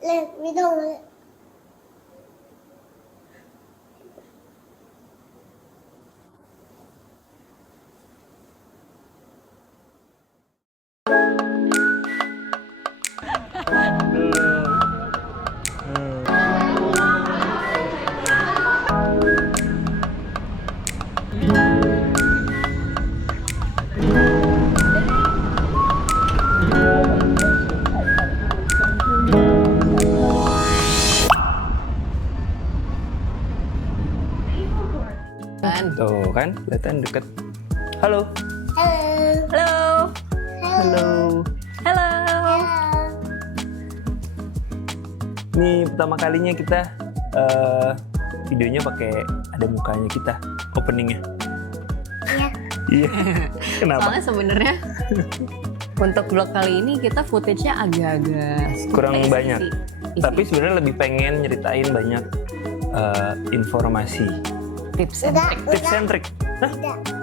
We don't. Tuh kan, kelihatan deket. Halo. Hello. Halo. Hello. Ini pertama kalinya kita videonya pakai ada mukanya kita, openingnya. Iya. Iya. Kenapa? Soalnya sebenarnya untuk vlog kali ini kita footage-nya agak-agak Kurang banyak. isi. Tapi sebenarnya lebih pengen nyeritain banyak informasi. Tips and trick. Tips and trick. Hah?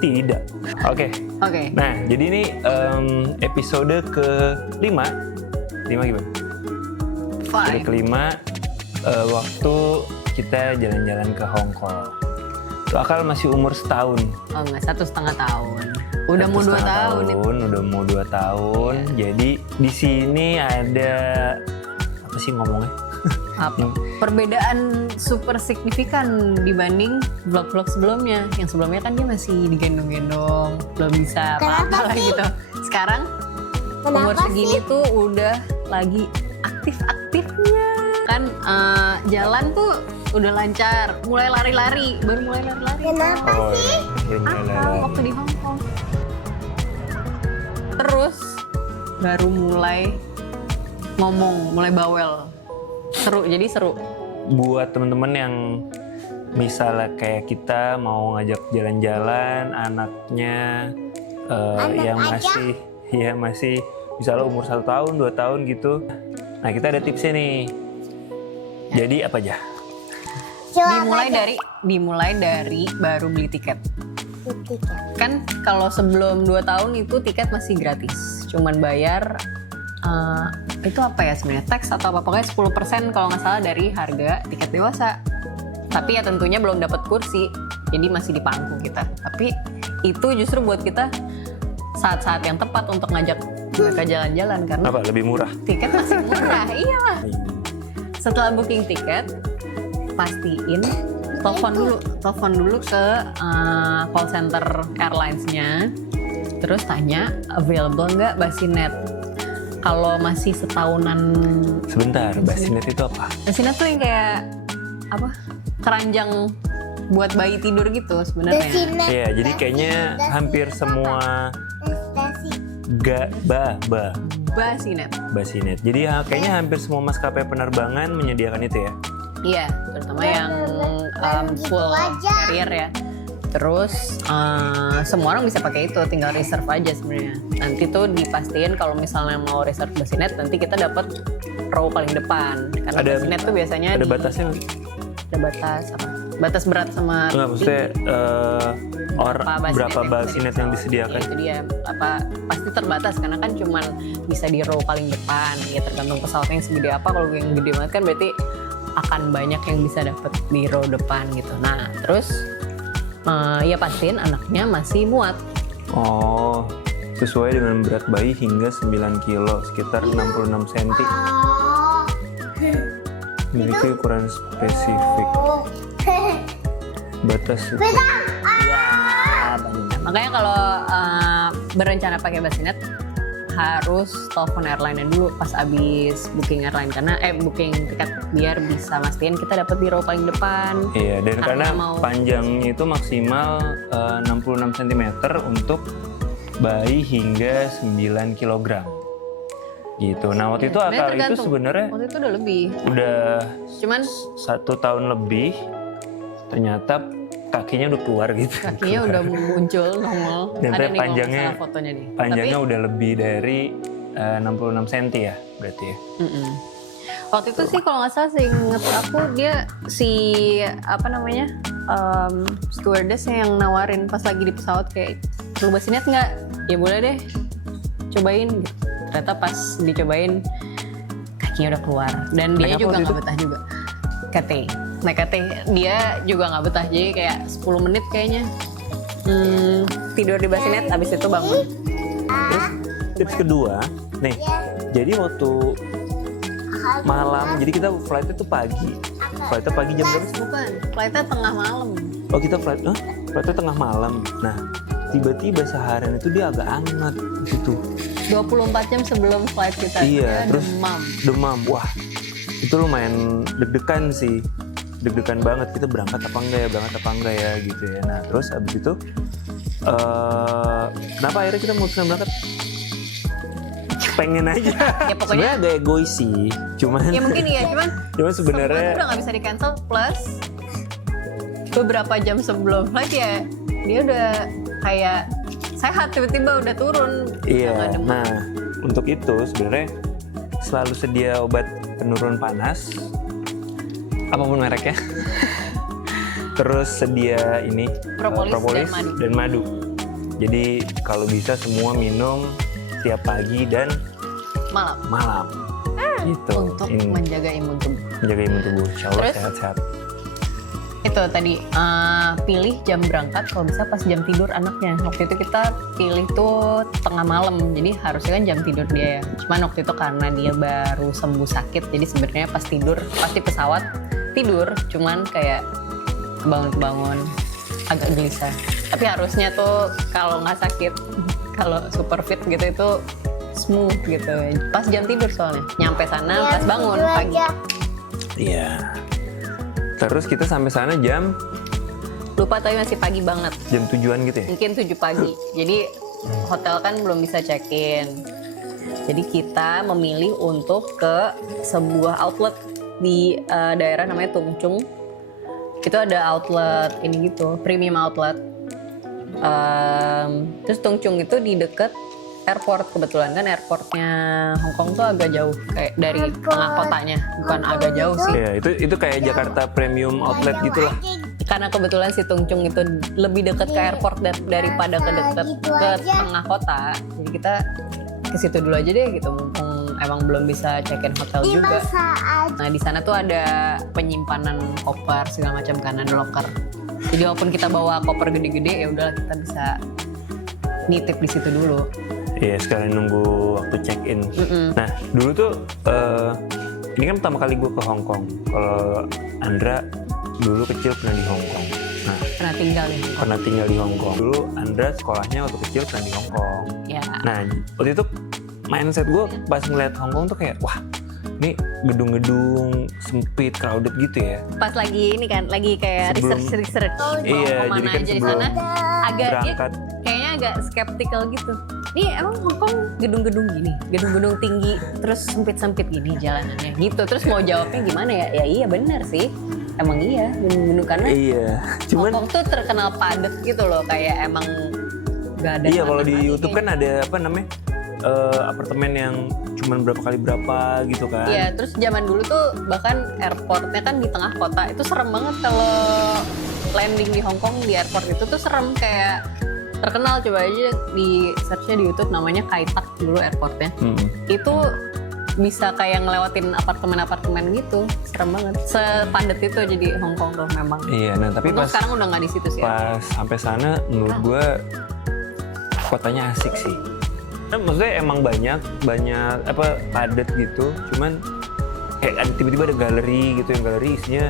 Tidak. Oke. Oke. Nah, jadi ini episode ke-5. 5 gimana? Episode 5. ke-5 waktu kita jalan-jalan ke Hong Kong. Tuh Akal masih umur setahun. Oh enggak, 1,5 tahun. Udah mau 2 tahun. Udah mau 2 tahun. Jadi di sini ada apa sih ngomongnya? Apa? Perbedaan super signifikan dibanding vlog-vlog sebelumnya. Yang sebelumnya kan dia masih digendong-gendong, belum bisa apa-apa lah gitu. Sekarang umur segini tuh udah lagi aktif-aktifnya. Kan jalan tuh udah lancar, mulai lari-lari, baru mulai lari-lari. Kenapa sih? Belum Waktu di Hong Kong. Terus baru mulai ngomong, mulai bawel. Seru, jadi seru. Buat teman-teman yang misalnya kayak kita mau ngajak jalan-jalan anaknya yang masih misalnya umur 1 tahun 2 tahun gitu. Nah, kita ada tipsnya nih. Jadi apa aja? Dimulai dari baru beli tiket. Kan kalau sebelum 2 tahun itu tiket masih gratis. Cuman bayar itu apa ya sebenarnya, tax atau apa, pokoknya 10% kalau nggak salah dari harga tiket dewasa. Tapi ya tentunya belum dapat kursi, jadi masih di pangku kita. Tapi itu justru buat kita saat-saat yang tepat untuk ngajak mereka jalan-jalan karena Apa lebih murah? tiket masih murah. Iya. Setelah booking tiket, pastiin telepon dulu ke call center airlines-nya. Terus tanya available nggak Basinet. Kalau masih setahunan. Sebentar, Basinet itu apa? Basinet tuh yang kayak apa? Keranjang buat bayi tidur gitu sebenarnya. Iya, jadi kayaknya hampir semua Basinet. Jadi kayaknya hampir semua maskapai penerbangan menyediakan itu ya. Iya, terutama yang full carrier ya. Terus semua orang bisa pakai itu, tinggal reserve aja sebenarnya. Nanti tuh dipastiin kalau misalnya mau reserve Basinet, nanti kita dapat row paling depan. Karena Basinet tuh biasanya ada batasnya nggak? Ada batas apa? Batas berat sama Enggak, maksudnya berapa Basinet yang disediakan? Ya, itu dia pasti terbatas karena kan cuman bisa di row paling depan. Ya tergantung pesawatnya yang segede apa. Kalau yang gede banget kan berarti akan banyak yang bisa dapat di row depan gitu. Nah terus ya pastiin anaknya masih muat. Oh, sesuai dengan berat bayi hingga 9 kilo, sekitar 66 cm. Memiliki ukuran spesifik. Batas Ya, Basinet. Makanya kalau berencana pakai Basinet harus telepon airline dulu pas abis booking airline karena booking tiket biar bisa mastiin kita dapat di row paling depan. Iya, dan karena panjangnya itu maksimal 66 cm untuk bayi hingga 9 kg. Gitu. Nah, waktu itu Akal itu sebenarnya waktu itu udah lebih. Udah Cuman 1 tahun lebih, ternyata kakinya udah keluar gitu. kakinya udah muncul nongol. Dan Ada nih panjangnya kalau fotonya nih. Panjangnya udah lebih dari 66 cm ya, berarti ya. Waktu itu sih kalau nggak salah seinget aku dia stewardess yang nawarin pas lagi di pesawat kayak lu Basinet nggak? Ya boleh deh, cobain. Ternyata pas dicobain kakinya udah keluar dan dia Naik apa juga waktu nggak itu? betah juga. KT, naik KT dia juga nggak betah, jadi kayak 10 menit kayaknya tidur di bassinet, abis itu bangun. Tips kedua, nih, jadi waktu malam, jadi kita flightnya tuh pagi. Flightnya pagi jam berapa sih? Bukan, flightnya tengah malam. Oh kita flightnya tengah malam. Nah, tiba-tiba seharian itu dia agak hangat gitu. 24 jam sebelum flight kita, Iya, dia terus demam. demam. Wah, itu lumayan deg-degan sih. Deg-degan banget, kita berangkat apa enggak ya gitu ya. Nah, terus abis itu kenapa akhirnya kita memutuskan berangkat? Pengen aja. Ya pokoknya Sebenarnya agak egois sih, cuman ya mungkin iya, cuman cuman sebenarnya sebenarnya udah nggak bisa di cancel, plus beberapa jam sebelum flight ya dia udah kayak sehat, tiba-tiba udah turun. iya. Udah nggak demam. Nah, untuk itu sebenarnya selalu sedia obat penurun panas, apapun mereknya. Terus sedia ini Propolis dan madu. Jadi kalau bisa semua minum tiap pagi dan malam gitu. untuk menjaga imun tubuh. menjaga imun tubuh. Insya Allah Terus? sehat-sehat. Itu tadi pilih jam berangkat kalau bisa pas jam tidur anaknya. Waktu itu kita pilih tuh tengah malam, jadi harusnya kan jam tidur dia ya. Cuman waktu itu karena dia baru sembuh sakit, jadi sebenarnya pas tidur, pasti pesawat tidur, cuman kayak kebangun agak gelisah. Tapi harusnya tuh kalau nggak sakit, kalau super fit gitu itu smooth gitu. Pas jam tidur soalnya, nyampe sana pas bangun pagi. Iya. Terus kita sampai sana jam Lupa tapi masih pagi banget. tujuan gitu ya? Mungkin 7 pagi. Jadi hotel kan belum bisa check-in. Jadi kita memilih untuk ke sebuah outlet di daerah namanya Tungchung. Itu ada outlet ini gitu, premium outlet. Terus Tungchung itu di deket airport, kebetulan kan airportnya Hong Kong tuh agak jauh, kayak dari tengah kotanya, bukan agak jauh sih. Iya, itu kayak Jakarta Premium Outlet gitulah. Karena kebetulan si Tungchung itu lebih dekat ke airport daripada ke dekat ke tengah kota, jadi kita ke situ dulu aja deh gitu, mumpung emang belum bisa check-in hotel juga. Nah di sana tuh ada penyimpanan koper segala macam kan, ada locker. Jadi walaupun kita bawa koper gede-gede ya udah kita bisa nitip di situ dulu. Iya, sekalian nunggu waktu check-in. Nah, dulu tuh ini kan pertama kali gue ke Hong Kong. Kalau Andra dulu kecil pernah di Hong Kong. Nah, Pernah tinggal nih. pernah tinggal di Hong Kong. Dulu Andra sekolahnya waktu kecil pernah di Hong Kong. Ya. Nah, waktu itu mindset gue pas ngeliat Hong Kong tuh kayak, wah, ini gedung-gedung sempit, crowded gitu ya. Pas lagi ini kan, lagi kayak Sebelum- research. Iya, Mau jadi kemana kan aja di sebelum sana agak dia berangkat. kayaknya agak skeptical gitu. Nih emang Hong Kong gedung-gedung gini, gedung-gedung tinggi, terus sempit-sempit gini jalanannya gitu. Terus mau jawabnya gimana ya? Ya iya benar sih, emang iya gedung-gedung karena Iya, Hong cuman Kong tuh terkenal padat gitu loh, kayak emang gak ada. iya kalau di mana-mana YouTube kan kayaknya. ada apa namanya apartemen yang cuman berapa kali berapa gitu kan. Iya, terus zaman dulu tuh bahkan airportnya kan di tengah kota, itu serem banget kalau landing di Hong Kong di airport itu tuh serem, kayak terkenal, coba aja di searchnya di YouTube namanya Kai Tak dulu airportnya. Itu bisa kayak ngelewatin apartemen-apartemen gitu, serem banget. Sepadat itu jadi Hong Kong tuh memang. Iya, nah tapi Untung pas sekarang udah nggak di situ sih. pas sampai sana menurut gue kotanya asik sih. Nah, maksudnya emang banyak apa padat gitu, cuman kayak ada tiba-tiba ada galeri gitu, yang galeri isinya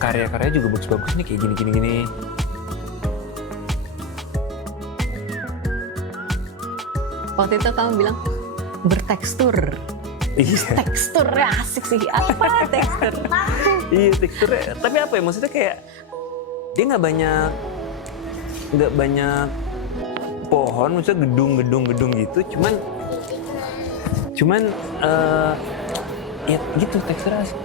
karya-karya juga bagus-bagus nih, kayak gini. Oh. Waktu itu kamu bilang bertekstur. Iya, Teksturnya asik sih. Apa tekstur? iya teksturnya. Tapi apa ya, maksudnya kayak dia nggak banyak pohon, maksudnya gedung gitu, cuman ya gitu teksturnya asik.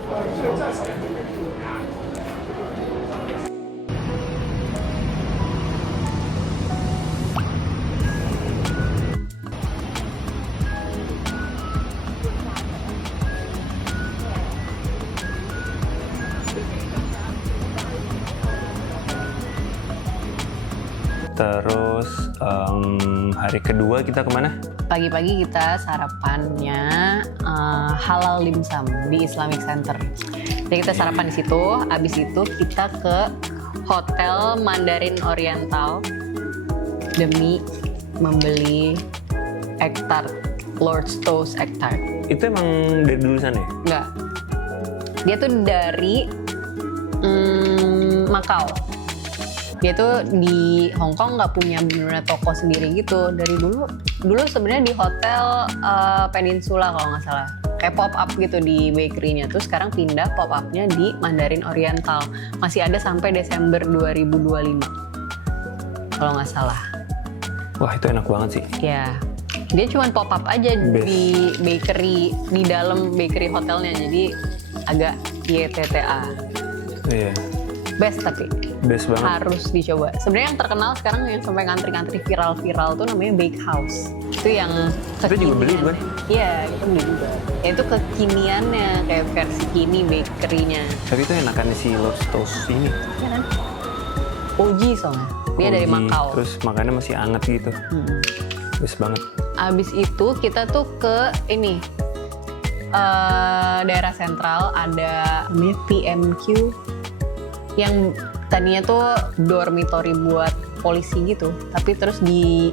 Terus hari kedua kita kemana? Pagi-pagi kita sarapannya halal dimsum di Islamic Center. Jadi kita sarapan di situ. Abis itu kita ke Hotel Mandarin Oriental demi membeli egg tart, Lord's Toast egg tart. Itu emang dari dulu sana ya? Enggak. Dia tuh dari Macau. Dia tuh di Hong Kong nggak punya bener-bener toko sendiri gitu. Dari dulu sebenarnya di Hotel Peninsula kalau nggak salah. Kayak pop up gitu di bakery-nya. Terus sekarang pindah pop up-nya di Mandarin Oriental. Masih ada sampai Desember 2025. Kalau nggak salah. Wah itu enak banget sih. Ya. Dia cuma pop up aja di bakery, di dalam bakery hotelnya. Jadi agak YTTA. Iya. Best tapi. Best banget. Harus dicoba. Sebenarnya yang terkenal sekarang yang sampai ngantri-ngantri viral-viral tuh namanya Bake House. Itu yang Kita juga beli bukan? Iya, kita beli juga. Ya itu kekiniannya, kayak versi kini bakery-nya. Tapi itu enakan si Lord's Toast ini. Iya kan? OG soalnya. Dia dari OG, Macau. Terus makannya masih anget gitu. Best banget. Abis itu kita tuh ke ini. Daerah sentral ada namanya PMQ yang tadinya tuh dormitory buat polisi gitu, tapi terus di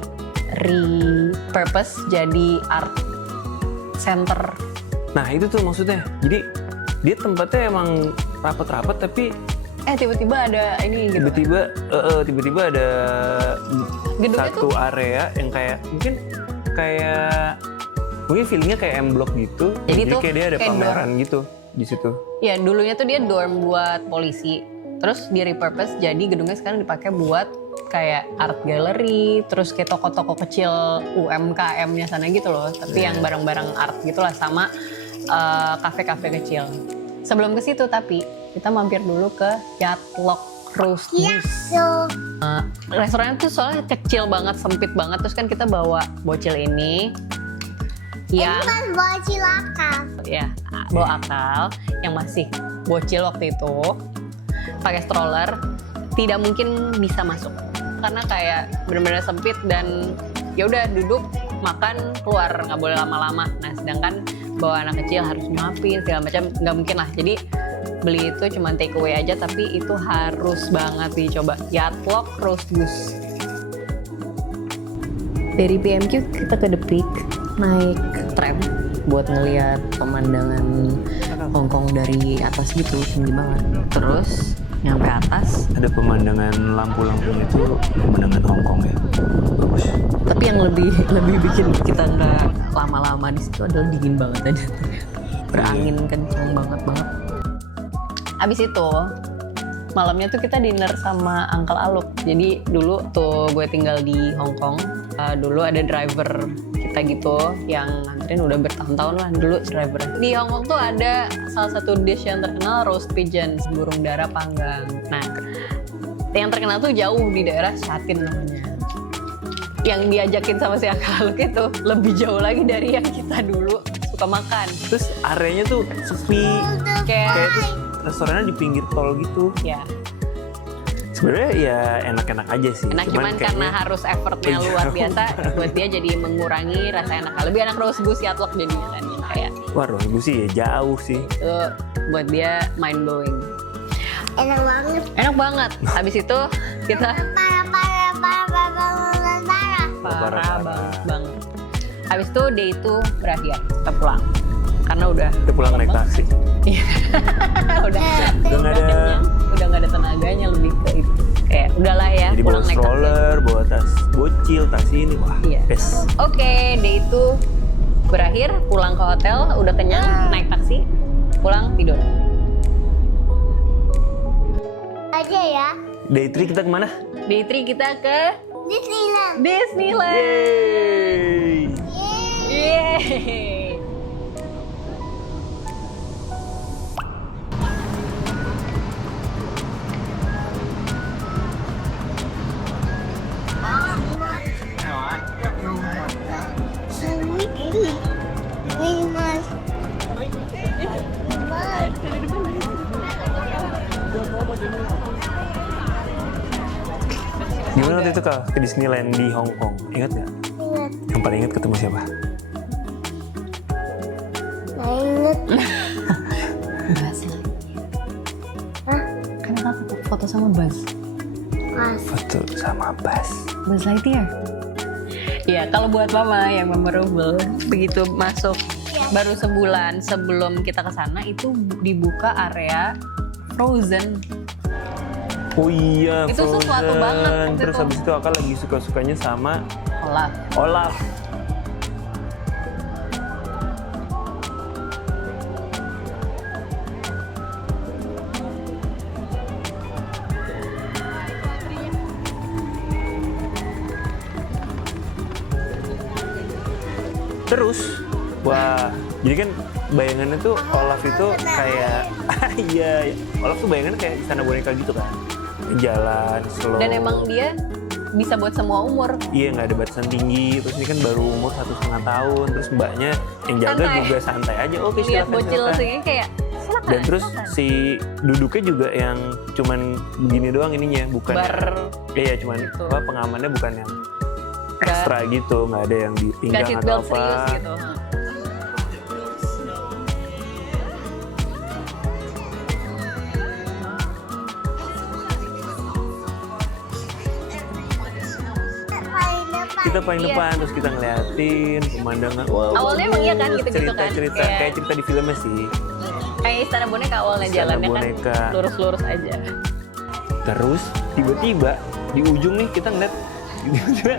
repurpose jadi art center. Nah itu tuh maksudnya. Jadi dia tempatnya emang rapat-rapat tapi Tiba-tiba ada ini gitu. tiba-tiba ada Gedungnya satu area yang kayak mungkin feelingnya kayak M Block gitu. Jadi tuh kayak dia ada kayak pameran gitu di situ. Ya dulunya tuh dia dorm buat polisi. Terus di repurpose jadi gedungnya sekarang dipakai buat kayak art gallery, terus kayak toko-toko kecil UMKM-nya sana gitu loh. Tapi yang barang-barang art gitulah sama kafe-kafe kecil. Sebelum ke situ tapi kita mampir dulu ke Yatlock Roast Goose. Restorannya tuh soalnya kecil banget, sempit banget. Terus kan kita bawa bocil ini yang bocil akal. Ya, bawa akal yang masih bocil waktu itu pakai stroller, tidak mungkin bisa masuk karena kayak benar-benar sempit dan ya udah duduk makan keluar nggak boleh lama-lama. Nah sedangkan bawa anak kecil harus nyuapin segala macam nggak mungkin lah. Jadi beli itu cuma take away aja tapi itu harus banget dicoba. Yatlock Roast Goose. Dari PMQ kita ke The Peak naik tram buat ngeliat pemandangan Hong Kong dari atas gitu, tinggi banget. Terus nyampe atas Ada pemandangan lampu-lampunya itu pemandangan Hong Kong ya. Bagus. tapi yang lebih bikin kita nggak lama-lama di situ adalah dingin banget aja. Berangin kenceng banget. Abis itu malamnya tuh kita dinner sama Uncle Aluk. Jadi dulu tuh gue tinggal di Hong Kong. Dulu ada driver kita gitu yang nganterin udah bertahun-tahun lah dulu driver. Di Hong Kong tuh ada salah satu dish yang terkenal roast pigeon, burung dara panggang. Nah, yang terkenal tuh jauh di daerah Shatin namanya. Yang diajakin sama si Uncle Aluk itu lebih jauh lagi dari yang kita dulu suka makan. Terus areanya tuh sepi. Kayak Kayak restorannya di pinggir tol gitu. ya Sebenarnya ya enak-enak aja sih. enak cuman karena harus effortnya luar biasa buat dia jadi mengurangi rasa enak. Lebih enak roast goose Yatlock jadinya kan kayak wah roast goose sih ya jauh sih. itu buat dia mind blowing. Enak banget. Enak banget. Habis itu kita parah banget. Habis itu day itu berakhir, kita pulang. Karena udah Kita pulang naik taksi. udah nggak ada- kenyang, udah nggak ada tenaganya lebih ke itu. Kayak udahlah ya, Jadi bawa pulang naik taksi. stroller, bawa tas bocil, tas ini, wah Iya. best. Oke, day itu berakhir, pulang ke hotel, udah kenyang, naik taksi, pulang tidur. Aja ya. Day 3 kita kemana? Day 3 kita ke Disneyland. Disneyland. Yeay. Yeay. Gimana waktu itu Kak ke Disneyland di Hong Kong? Ingat nggak? Ingat. Yang paling ingat ketemu siapa? Buzz lagi. Hah? Kan aku foto sama Buzz. Pas. Foto sama Buzz. Buzz Lightyear. Iya, kalau buat mama yang memorable, begitu masuk baru sebulan sebelum kita ke sana itu dibuka area Frozen. Oh iya, Itu sesuatu Frozen. banget waktu Terus itu. habis itu Akal lagi suka-sukanya sama Olaf. Olaf. Terus, wah, jadi kan bayangannya tuh Olaf itu kayak, iya, Olaf tuh bayangannya kayak istana boneka gitu kan, jalan slow. Dan emang dia bisa buat semua umur. Iya, nggak ada batasan tinggi. Terus ini kan baru umur 1,5 tahun. Terus mbaknya yang jaga Santai. juga santai aja. Oke, Lihat silakan, bocil silakan. sih kayak silakan. Dan terus silakan. si duduknya juga yang cuman begini doang ininya, bukan Bar yang, iya cuman gitu. apa pengamannya bukan yang ekstra gitu, nggak ada yang di Nggak pinggang seat atau belt apa. serius gitu. Paling depan. Kita paling Iya. depan terus kita ngeliatin pemandangan. Wow, Awalnya emang iya kan, gitu-gitu kan. cerita Kayak- kayak cerita di filmnya sih. Kayak istana boneka awalnya Istana jalannya boneka. kan lurus-lurus aja. Terus tiba-tiba di ujung nih kita ngeliat tiba-tiba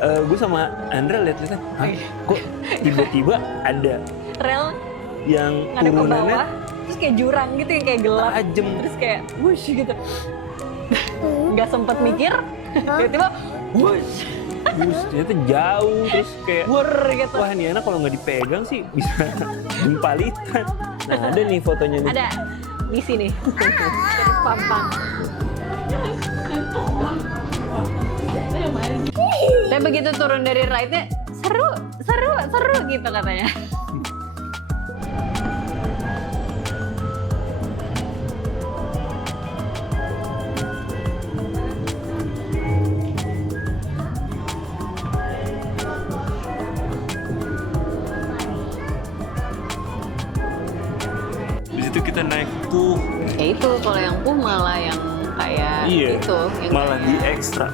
gue sama Andra lihat-lihat, hah, kok tiba-tiba ada Rel yang ngadep ke turunannya bawah, terus kayak jurang gitu yang kayak gelap. tajam. Terus kayak wush gitu. Nggak sempet mikir, tiba-tiba wush. Terus ternyata jauh, terus kayak Wur gitu. wah ini anak kalau nggak dipegang sih bisa jempalitan. Nah ada nih fotonya nih. Ada di sini. Pampang. Dan begitu turun dari ride-nya seru gitu katanya. Di situ kita naik tuh, Ya itu kalau yang malah yang kayak itu yang malah kayak- di ekstra.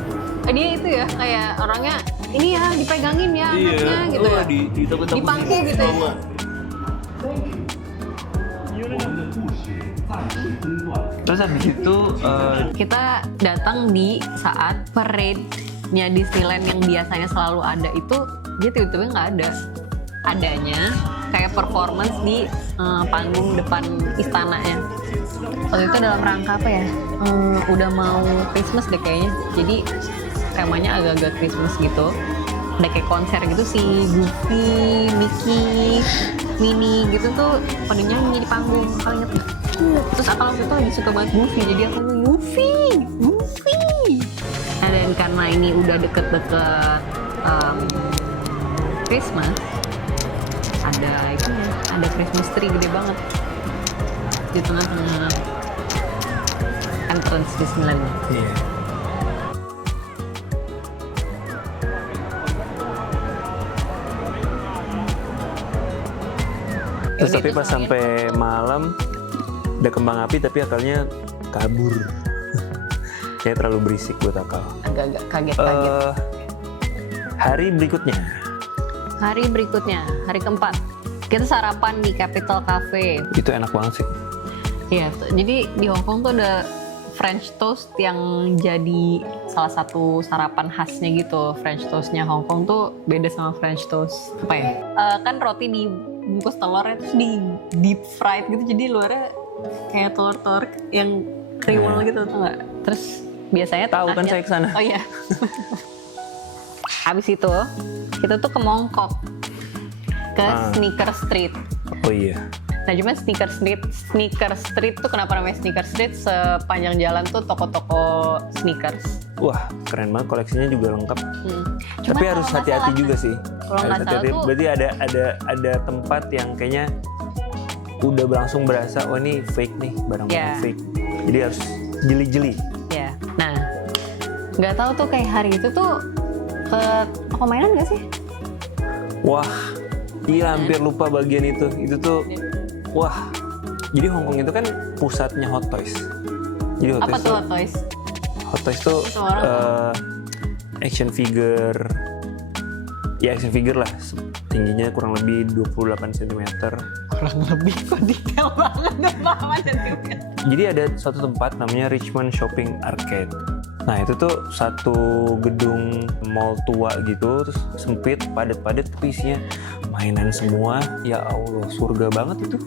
dia itu ya kayak orangnya ini ya dipegangin ya anaknya gitu ya. di Di pangku gitu ya. Terus habis itu Kita datang di saat parade-nya Disneyland yang biasanya selalu ada itu dia tiba-tiba nggak ada. Adanya kayak performance di panggung depan istananya. Waktu itu dalam rangka apa ya? Udah mau Christmas deh kayaknya. Jadi temanya agak-agak Christmas gitu. Ada kayak konser gitu si Goofy, Mickey, Minnie gitu tuh pada nyanyi di panggung. Kalian inget nggak? Terus Akal waktu itu lagi suka banget Goofy, jadi aku ngomong Goofy. Nah, dan karena ini udah deket-deket Christmas, ada Christmas tree gede banget di tengah-tengah entrance Disneyland. iya. Terus Udah tapi itu pas soalnya. sampai malam ada kembang api tapi Akalnya kabur. Kayak terlalu berisik buat Akal. Agak-agak kaget-kaget. Hari berikutnya. Hari berikutnya, hari keempat, kita sarapan di Capital Cafe. Itu enak banget sih. Iya, jadi di Hong Kong tuh ada French toast yang jadi salah satu sarapan khasnya gitu. French toastnya Hong Kong tuh beda sama French toast apa ya? Kan roti dibungkus telurnya terus di deep fried gitu, jadi luarnya kayak telur-telur yang kriwel gitu tuh nggak? Terus biasanya Tahu kan tengahnya- saya kesana. Oh iya. Habis itu kita tuh ke Mongkok, ke Sneaker Street. Oh iya. Nah cuma Sneaker Street tuh kenapa namanya Sneaker Street? Sepanjang jalan tuh toko-toko sneakers. Wah, keren banget, koleksinya juga lengkap. Cuma Tapi kalau harus nggak hati-hati salah juga kan, sih. kalau Harus nggak salah hati-hati. tuh- Berarti ada tempat yang kayaknya udah langsung berasa, oh ini fake nih, barang Ya. fake. Jadi harus jeli-jeli. Ya. Nah, nggak tahu tuh kayak hari itu tuh ke toko mainan nggak sih? Wah, iya hampir lupa bagian itu. Itu tuh Wah, jadi Hong Kong itu kan pusatnya Hot Toys. Jadi Hot Apa Toys tuh Hot Toys? Hot Toys tuh Itu orang action figure. Ya action figure lah. Tingginya kurang lebih 28 cm. Kurang lebih kok detail banget 28 cm. Jadi ada suatu tempat namanya Richmond Shopping Arcade. Nah itu tuh satu gedung mall tua gitu, terus sempit, padat-padat, tapi isinya mainan semua. Ya Allah, surga banget itu.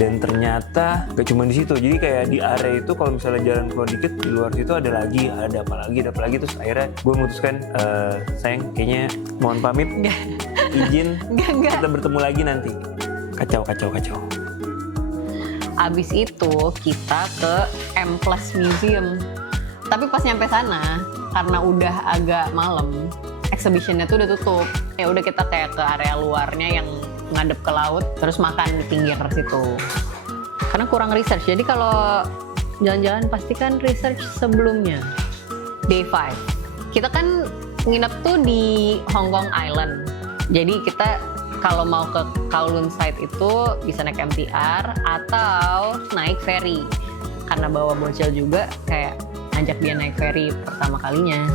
Dan ternyata gak cuma di situ, jadi kayak di area itu kalau misalnya jalan keluar dikit di luar situ ada apa lagi, terus akhirnya gue memutuskan sayang kayaknya mohon pamit, izin Enggak. kita bertemu lagi nanti. Kacau. Abis itu kita ke M Plus Museum. Tapi pas nyampe sana, karena udah agak malam, exhibitionnya tuh udah tutup. Ya udah kita kayak ke area luarnya yang ngadep ke laut, terus makan di pinggir situ. Karena kurang research, jadi kalau jalan-jalan pastikan research sebelumnya. Day 5. Kita kan nginep tuh di Hong Kong Island. Jadi kita kalau mau ke Kowloon site itu bisa naik MTR atau naik ferry. Karena bawa bocil juga, kayak ngajak dia naik ferry pertama kalinya.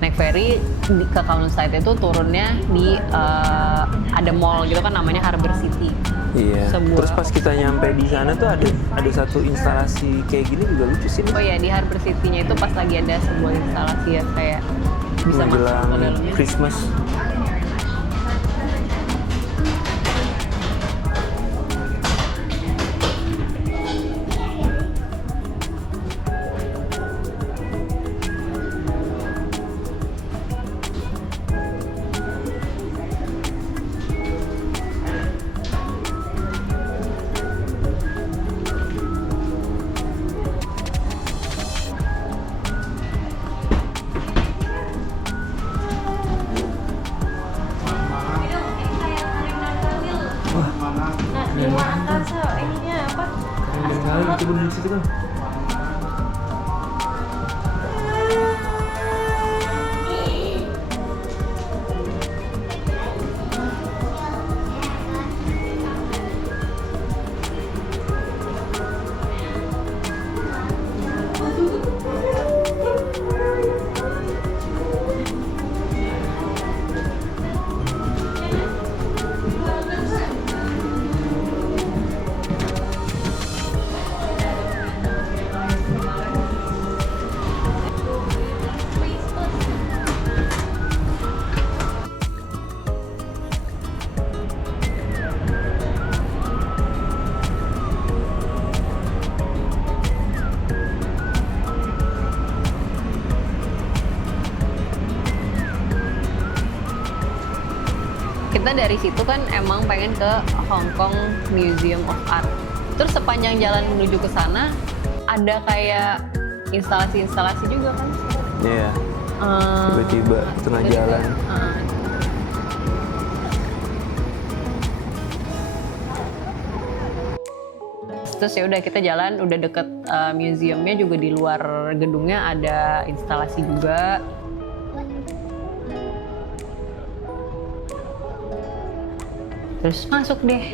Naik ferry ke Kowloon site itu turunnya di ada mall gitu kan namanya Harbour City. Iya. Sebuah- Terus pas kita nyampe di sana tuh ada satu instalasi kayak gini juga lucu sih. Oh ya, di Harbour City-nya itu pas lagi ada sebuah instalasi ya kayak bisa masuk Menjelang ke dalamnya. Christmas. Keren sekali itu bener di situ kan. Kita dari situ kan emang pengen ke Hong Kong Museum of Art. Terus sepanjang jalan menuju ke sana ada kayak instalasi-instalasi juga kan. Iya. Eh, Tiba-tiba di tengah jadi jalan. kayak, terus ya udah kita jalan, udah deket museumnya juga, di luar gedungnya ada instalasi juga. Terus masuk deh.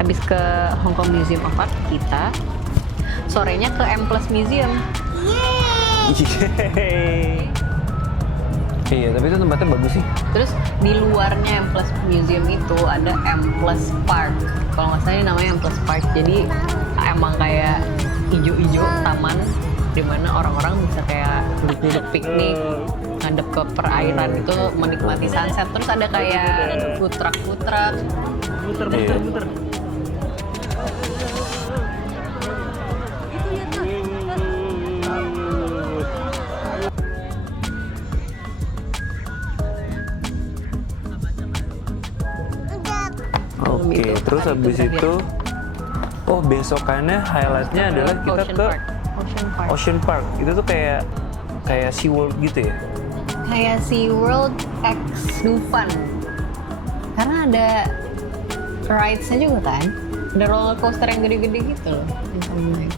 Habis ke Hong Kong Museum of Art, kita sorenya ke M Plus Museum. Yeay. Iya, tapi itu tempatnya bagus sih. Terus di luarnya M Plus Museum itu ada M Plus Park. Kalau nggak salah ini namanya M Plus Park. Jadi emang kayak hijau-hijau taman di mana orang-orang bisa kayak duduk-duduk piknik, ngadep ke perairan itu menikmati sunset. Terus ada kayak food truck. Iya. Terus hari habis berakhir. itu, oh besokannya highlightnya adalah kita Ocean ke Park. Ocean Park. Ocean Park. Itu tuh kayak SeaWorld gitu ya? Kayak SeaWorld X Dufan. Karena ada rides-nya juga kan. Ada roller coaster yang gede-gede gitu loh. Yang kamu naik.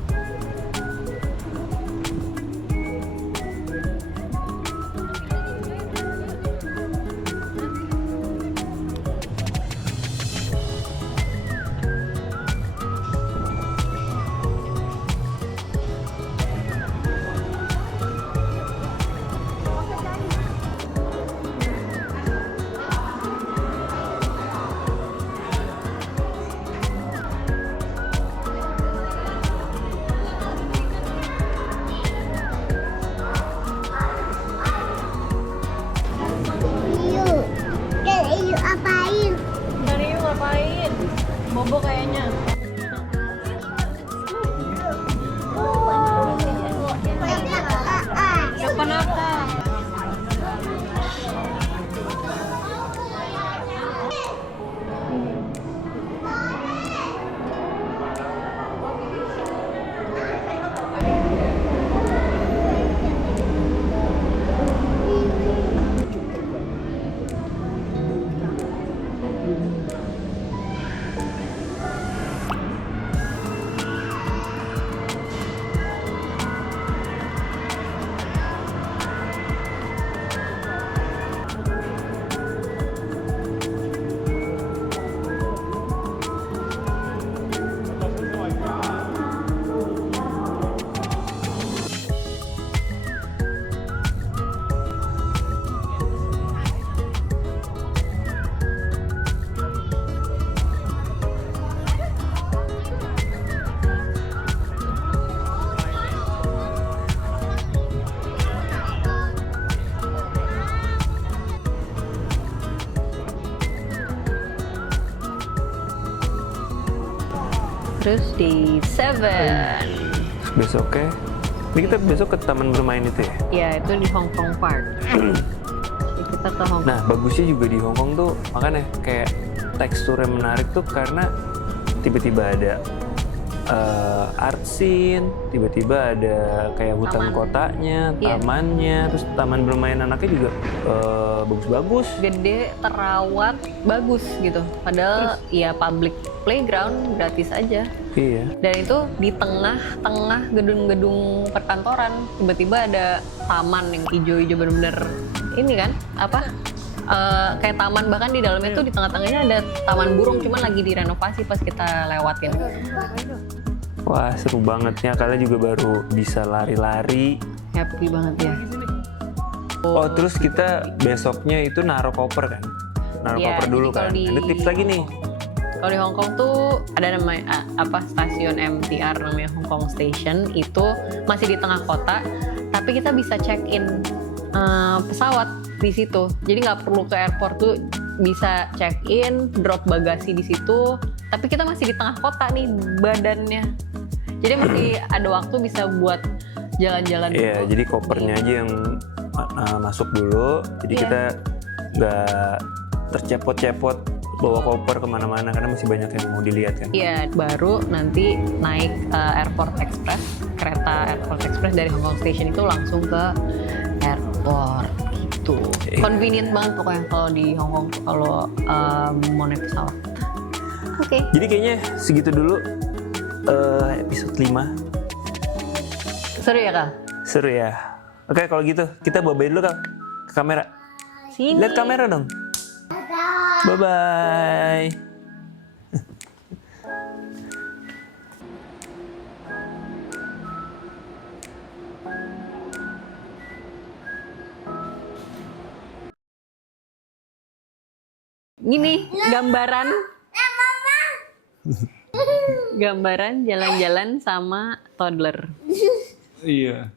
Yuk. Kan yuk apain? Dari yuk ngapain? Bobo kayaknya. Kenapa? Terus di 7. Besoknya, ini kita besok ke taman bermain itu ya? Ya, itu di Hong Kong Park. Jadi kita ke Hong Kong. Nah, bagusnya juga di Hong Kong tuh, makanya kayak teksturnya menarik tuh karena tiba-tiba ada art scene, tiba-tiba ada kayak hutan Taman. kotanya, Iya. tamannya, terus taman bermain anaknya juga bagus-bagus. Gede, terawat, bagus gitu. Padahal ya public playground gratis aja. Iya. Dan itu di tengah-tengah gedung-gedung perkantoran. Tiba-tiba ada taman yang hijau-hijau bener-bener ini kan, apa? Kayak taman, bahkan di dalamnya tuh di tengah-tengahnya ada taman burung, cuman lagi direnovasi pas kita lewatin. Wah, seru banget ya. Kalian juga baru bisa lari-lari. Happy banget ya. Oh, terus kita besoknya itu naruh koper kan? Naruh Iya, koper dulu jadi kalau kan. di- Ada tips lagi nih. Kalau di Hong Kong tuh ada namanya stasiun MTR namanya Hong Kong Station, itu masih di tengah kota, tapi kita bisa check in pesawat di situ. Jadi nggak perlu ke airport tuh, bisa check in, drop bagasi di situ. Tapi kita masih di tengah kota nih badannya. Jadi masih ada waktu bisa buat jalan-jalan Iya, dulu. jadi kopernya aja yang masuk dulu. Jadi Iya. kita nggak tercepot-cepot bawa koper kemana-mana karena masih banyak yang mau dilihat kan. Iya, baru nanti naik Airport Express, kereta Airport Express dari Hong Kong Station itu langsung ke airport gitu. Convenient banget pokoknya kalau di Hong Kong tuh kalau mau naik pesawat. Oke. Jadi kayaknya segitu dulu episode 5. Seru ya Kak? Seru ya. Oke, kalau gitu kita bawa dulu Kak ke kamera. Sini. Lihat kamera dong. Bye-bye. Gini, gambaran. Gambaran jalan-jalan sama toddler. Iya.